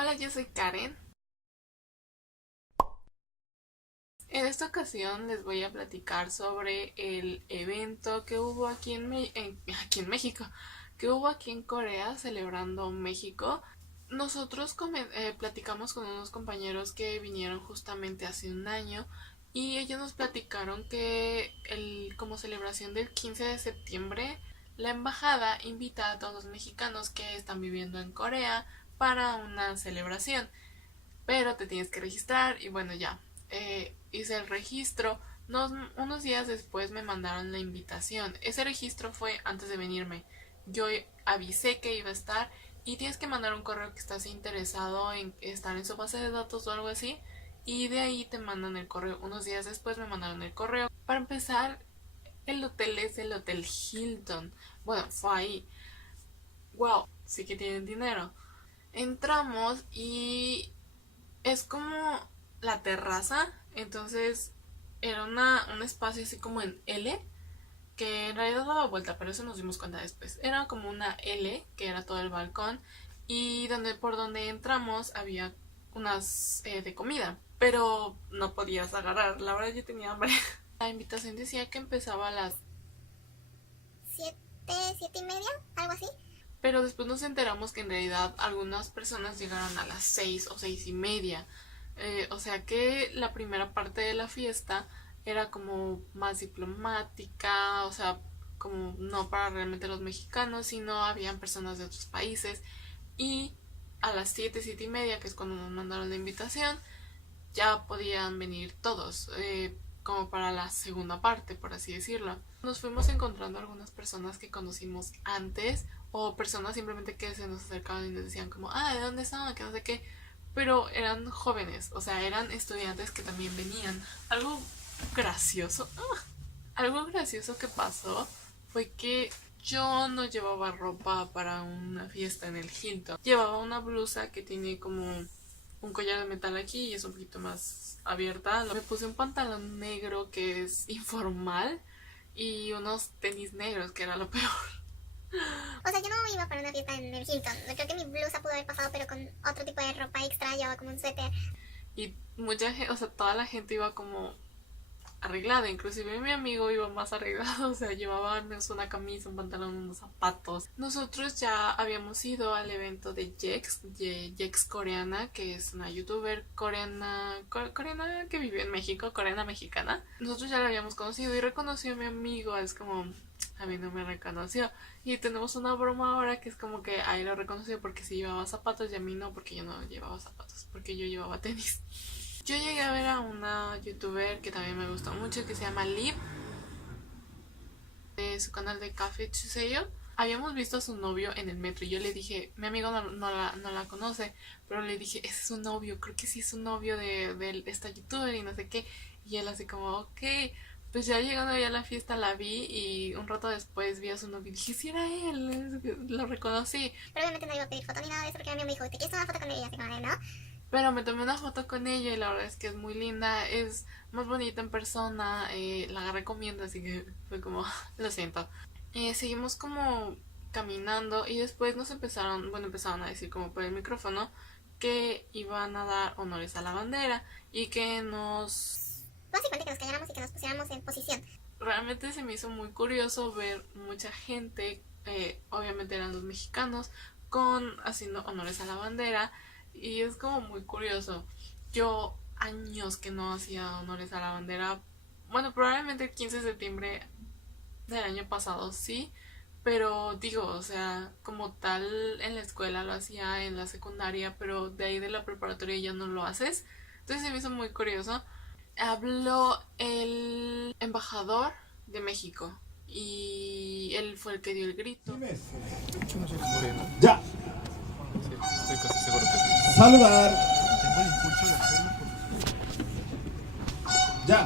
Hola, yo soy Karen. En esta ocasión les voy a platicar sobre el evento que hubo aquí en México, que hubo aquí en Corea celebrando México. Nosotros platicamos con unos compañeros que vinieron justamente hace un año y ellos nos platicaron que como celebración del 15 de septiembre, la embajada invita a todos los mexicanos que están viviendo en Corea para una celebración, pero te tienes que registrar y bueno, ya, hice el registro. Unos días después me mandaron la invitación. Ese registro fue antes de venirme. Yo avisé que iba a estar y tienes que mandar un correo que estás interesado en estar en su base de datos o algo así, y de ahí te mandan el correo. Unos días después me mandaron el correo. Para empezar, el hotel es el Hotel Hilton. Bueno, fue ahí. Wow, sí que tienen dinero. Entramos y es como la terraza, entonces era un espacio así como en L, que en realidad daba vuelta, pero eso nos dimos cuenta después. Era como una L, que era todo el balcón, y por donde entramos había unas de comida, pero no podías agarrar. La verdad yo tenía hambre. La invitación decía que empezaba a las 7:30, algo así. Pero después nos enteramos que en realidad algunas personas llegaron a las 6 o 6:30. O sea que la primera parte de la fiesta era como más diplomática, o sea, como no para realmente los mexicanos, sino habían personas de otros países. Y a las 7, 7:30, que es cuando nos mandaron la invitación, ya podían venir todos, como para la segunda parte, por así decirlo. Nos fuimos encontrando algunas personas que conocimos antes, o personas simplemente que se nos acercaban y nos decían como, ¿de dónde estaban? Que no sé qué. Pero eran jóvenes, o sea, eran estudiantes que también venían. Gracioso, algo gracioso que pasó fue que yo no llevaba ropa para una fiesta en el Hilton. Llevaba una blusa que tiene como un collar de metal aquí y es un poquito más abierta. Me puse un pantalón negro que es informal y unos tenis negros, que era lo peor. O sea, yo no iba para una fiesta en el Hilton. Creo que mi blusa pudo haber pasado, pero con otro tipo de ropa extra, llevaba como un suéter. Y mucha gente, o sea, toda la gente iba como arreglada, inclusive mi amigo iba más arreglado, o sea, llevaba al menos una camisa, un pantalón, unos zapatos. Nosotros ya habíamos ido al evento de Jex coreana, que es una youtuber coreana que vive en México, coreana mexicana. Nosotros ya la habíamos conocido y reconoció a mi amigo, es como, a mí no me reconoció. Y tenemos una broma ahora que es como que ahí lo reconoció porque sí llevaba zapatos y a mí no, porque yo no llevaba zapatos, porque yo llevaba tenis. Yo llegué a ver a una youtuber que también me gustó mucho, que se llama Liv, de su canal de Café Chuseyo. Habíamos visto a su novio en el metro y yo le dije, mi amigo no la conoce, pero le dije, ese es su novio, creo que sí es su novio de esta youtuber y no sé qué. Y él así como, ok. Pues ya llegando ya a la fiesta la vi y un rato después vi a su novio y dije, sí era él, lo reconocí. Pero obviamente no iba a pedir foto ni nada de eso porque mi amigo me dijo, ¿te quieres tomar foto con ella? Así como, ¿no? Pero me tomé una foto con ella y la verdad es que es muy linda, es más bonita en persona, la recomiendo, así que fue como, lo siento. Seguimos como caminando y después empezaron a decir como por el micrófono que iban a dar honores a la bandera y que básicamente que nos calláramos y que nos pusiéramos en posición. Realmente se me hizo muy curioso ver mucha gente, obviamente eran los mexicanos, haciendo honores a la bandera, y es como muy curioso. Yo años que no hacía honores a la bandera. Bueno, probablemente el 15 de septiembre del año pasado sí, pero digo, o sea, como tal en la escuela lo hacía, en la secundaria, pero de ahí de la preparatoria ya no lo haces. Entonces se me hizo muy curioso. Habló el embajador de México y él fue el que dio el grito. Yo no soy coreano. Ya, Sí, estoy casi seguro que sí. saludar. Tengo el impulso de hacerlo porque Ya.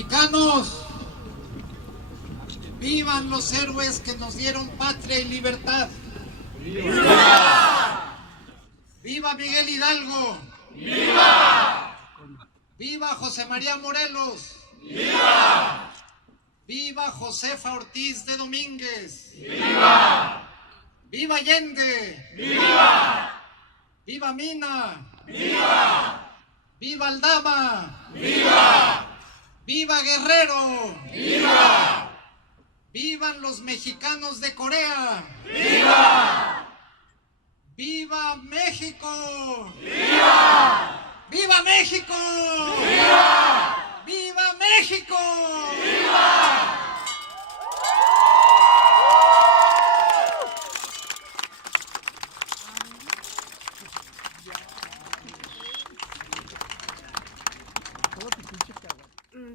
Mexicanos, vivan los héroes que nos dieron patria y libertad. ¡Viva! ¡Viva Miguel Hidalgo! ¡Viva! ¡Viva José María Morelos! ¡Viva! ¡Viva Josefa Ortiz de Domínguez! ¡Viva! ¡Viva Allende! ¡Viva! ¡Viva Mina! ¡Viva! ¡Viva Aldama! ¡Viva! ¡Viva Guerrero! ¡Viva! ¡Vivan los mexicanos de Corea! ¡Viva! ¡Viva México! ¡Viva! ¡Viva México! ¡Viva! ¡Viva México! ¡Viva!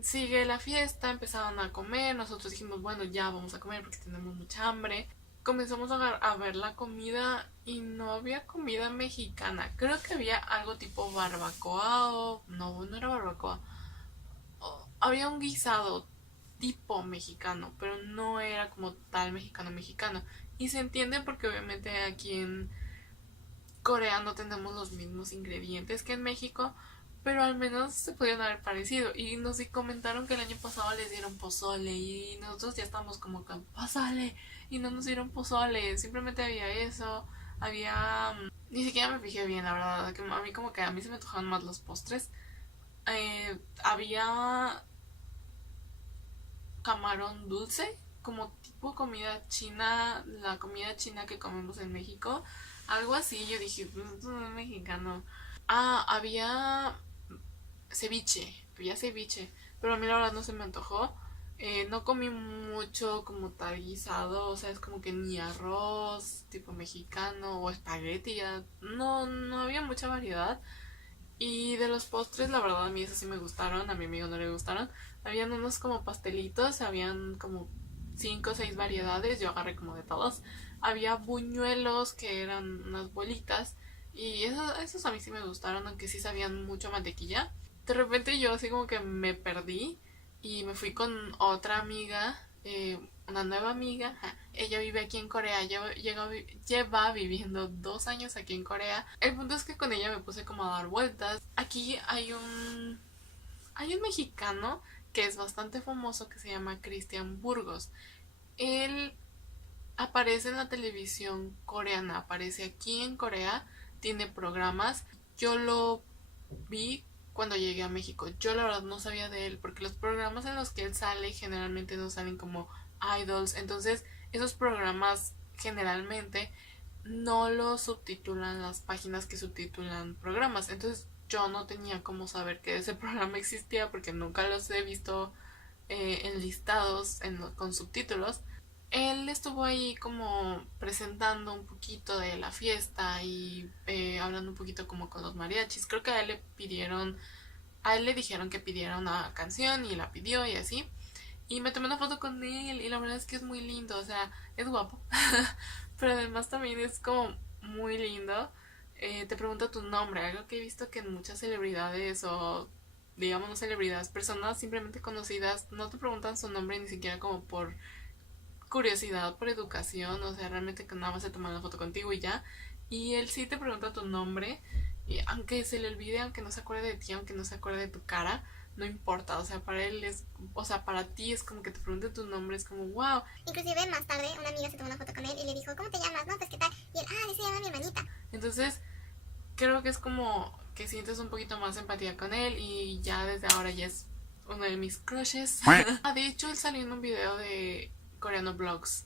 Sigue la fiesta, empezaron a comer, nosotros dijimos, bueno, ya vamos a comer porque tenemos mucha hambre. Comenzamos a ver la comida y no había comida mexicana. Creo que había algo tipo barbacoa o... No era barbacoa. Había un guisado tipo mexicano, pero no era como tal mexicano. Y se entiende porque obviamente aquí en Corea no tenemos los mismos ingredientes que en México, pero al menos se podían haber parecido. Y nos comentaron que el año pasado les dieron pozole y nosotros ya estamos como con pozole y no nos dieron pozole, simplemente había eso, había... Ni siquiera me fijé bien, la verdad, que a mí como que a mí se me antojaban más los postres. Había camarón dulce, como tipo comida china, la comida china que comemos en México, algo así. Yo dije, mexicano. Había ceviche, pero a mí la verdad no se me antojó. No comí mucho como tal guisado, o sea, es como que ni arroz tipo mexicano o espagueti, ya no había mucha variedad. Y de los postres, la verdad a mí esos sí me gustaron, a mi amigo no le gustaron. Habían unos como pastelitos, habían como 5 o 6 variedades, yo agarré como de todos. Había buñuelos que eran unas bolitas y esos a mí sí me gustaron, aunque sí sabían mucho a mantequilla. De repente yo así como que me perdí y me fui con otra amiga, una nueva amiga. Ella vive aquí en Corea, lleva viviendo 2 años aquí en Corea. El punto es que con ella me puse como a dar vueltas. Aquí hay un mexicano que es bastante famoso que se llama Cristian Burgos. Él aparece en la televisión coreana, aparece aquí en Corea, tiene programas. Yo lo vi cuando llegué a México. Yo la verdad no sabía de él porque los programas en los que él sale generalmente no salen como idols, entonces esos programas generalmente no los subtitulan las páginas que subtitulan programas, entonces yo no tenía cómo saber que ese programa existía porque nunca los he visto enlistados con subtítulos. Él estuvo ahí como presentando un poquito de la fiesta y hablando un poquito como con los mariachis. Creo que a él le dijeron que pidiera una canción y la pidió y así. Y me tomé una foto con él y la verdad es que es muy lindo, o sea, es guapo. Pero además también es como muy lindo. Te pregunta tu nombre, algo que he visto que en muchas celebridades o digamos no celebridades, personas simplemente conocidas no te preguntan su nombre ni siquiera como por curiosidad, por educación, o sea, realmente que nada más se toman la foto contigo y ya. Y él sí te pregunta tu nombre, y aunque se le olvide, aunque no se acuerde de ti, aunque no se acuerde de tu cara, no importa, o sea, para él es, o sea, para ti es como que te pregunte tu nombre, es como wow. Inclusive más tarde una amiga se tomó una foto con él y le dijo, ¿cómo te llamas? No, pues qué tal. Y él, ese se llama mi hermanita. Entonces, creo que es como que sientes un poquito más empatía con él y ya desde ahora ya es uno de mis crushes. De hecho, él salió en un video de Coreano Vlogs,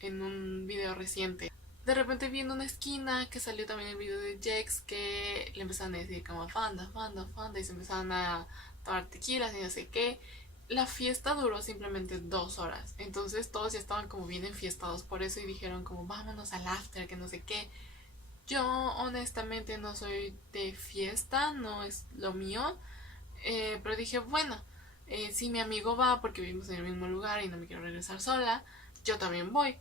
en un video reciente. De repente vi en una esquina que salió también el video de Jex que le empezaron a decir como fanda y se empezaron a tomar tequilas y no sé qué. La fiesta duró simplemente 2 horas, entonces todos ya estaban como bien enfiestados por eso y dijeron como vámonos al after, que no sé qué. Yo honestamente no soy de fiesta, no es lo mío, pero dije bueno, si mi amigo va porque vivimos en el mismo lugar y no me quiero regresar sola, yo también voy.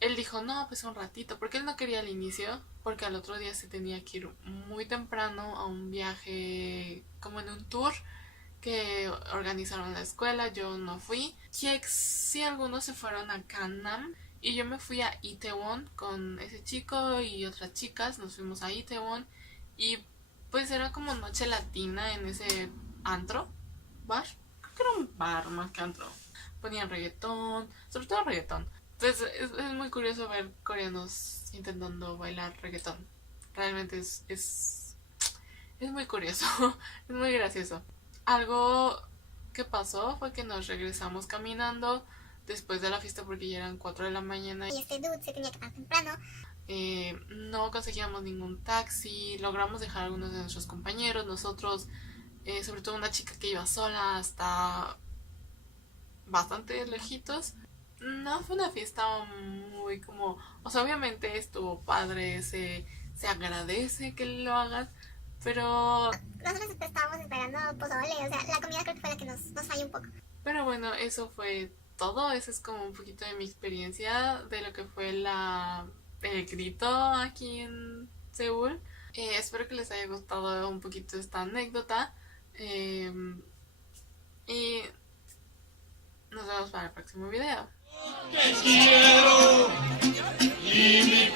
Él dijo, no, pues un ratito, porque él no quería al inicio, porque al otro día se tenía que ir muy temprano a un viaje, como en un tour, que organizaron la escuela. Yo no fui. Sí, algunos se fueron a Gangnam y yo me fui a Itaewon con ese chico y otras chicas. Nos fuimos a Itaewon y pues era como noche latina en ese antro, bar. Creo que era un bar más que antro. Ponían reggaetón, sobre todo reggaetón. Entonces es muy curioso ver coreanos intentando bailar reggaetón. Realmente es muy curioso, es muy gracioso. Algo que pasó fue que nos regresamos caminando después de la fiesta porque ya eran 4 de la mañana. Y este dude se tenía que estar temprano. No conseguíamos ningún taxi, logramos dejar a algunos de nuestros compañeros, nosotros, sobre todo una chica que iba sola hasta bastante lejitos. No fue una fiesta muy como, o sea, obviamente estuvo padre, se agradece que lo hagas, pero Nosotros estábamos esperando pozole, o sea, la comida creo que fue la que nos falló un poco. Pero bueno, eso fue todo. Eso es como un poquito de mi experiencia de lo que fue el grito aquí en Seúl. Espero que les haya gustado un poquito esta anécdota. Y nos vemos para el próximo video. Te quiero y mi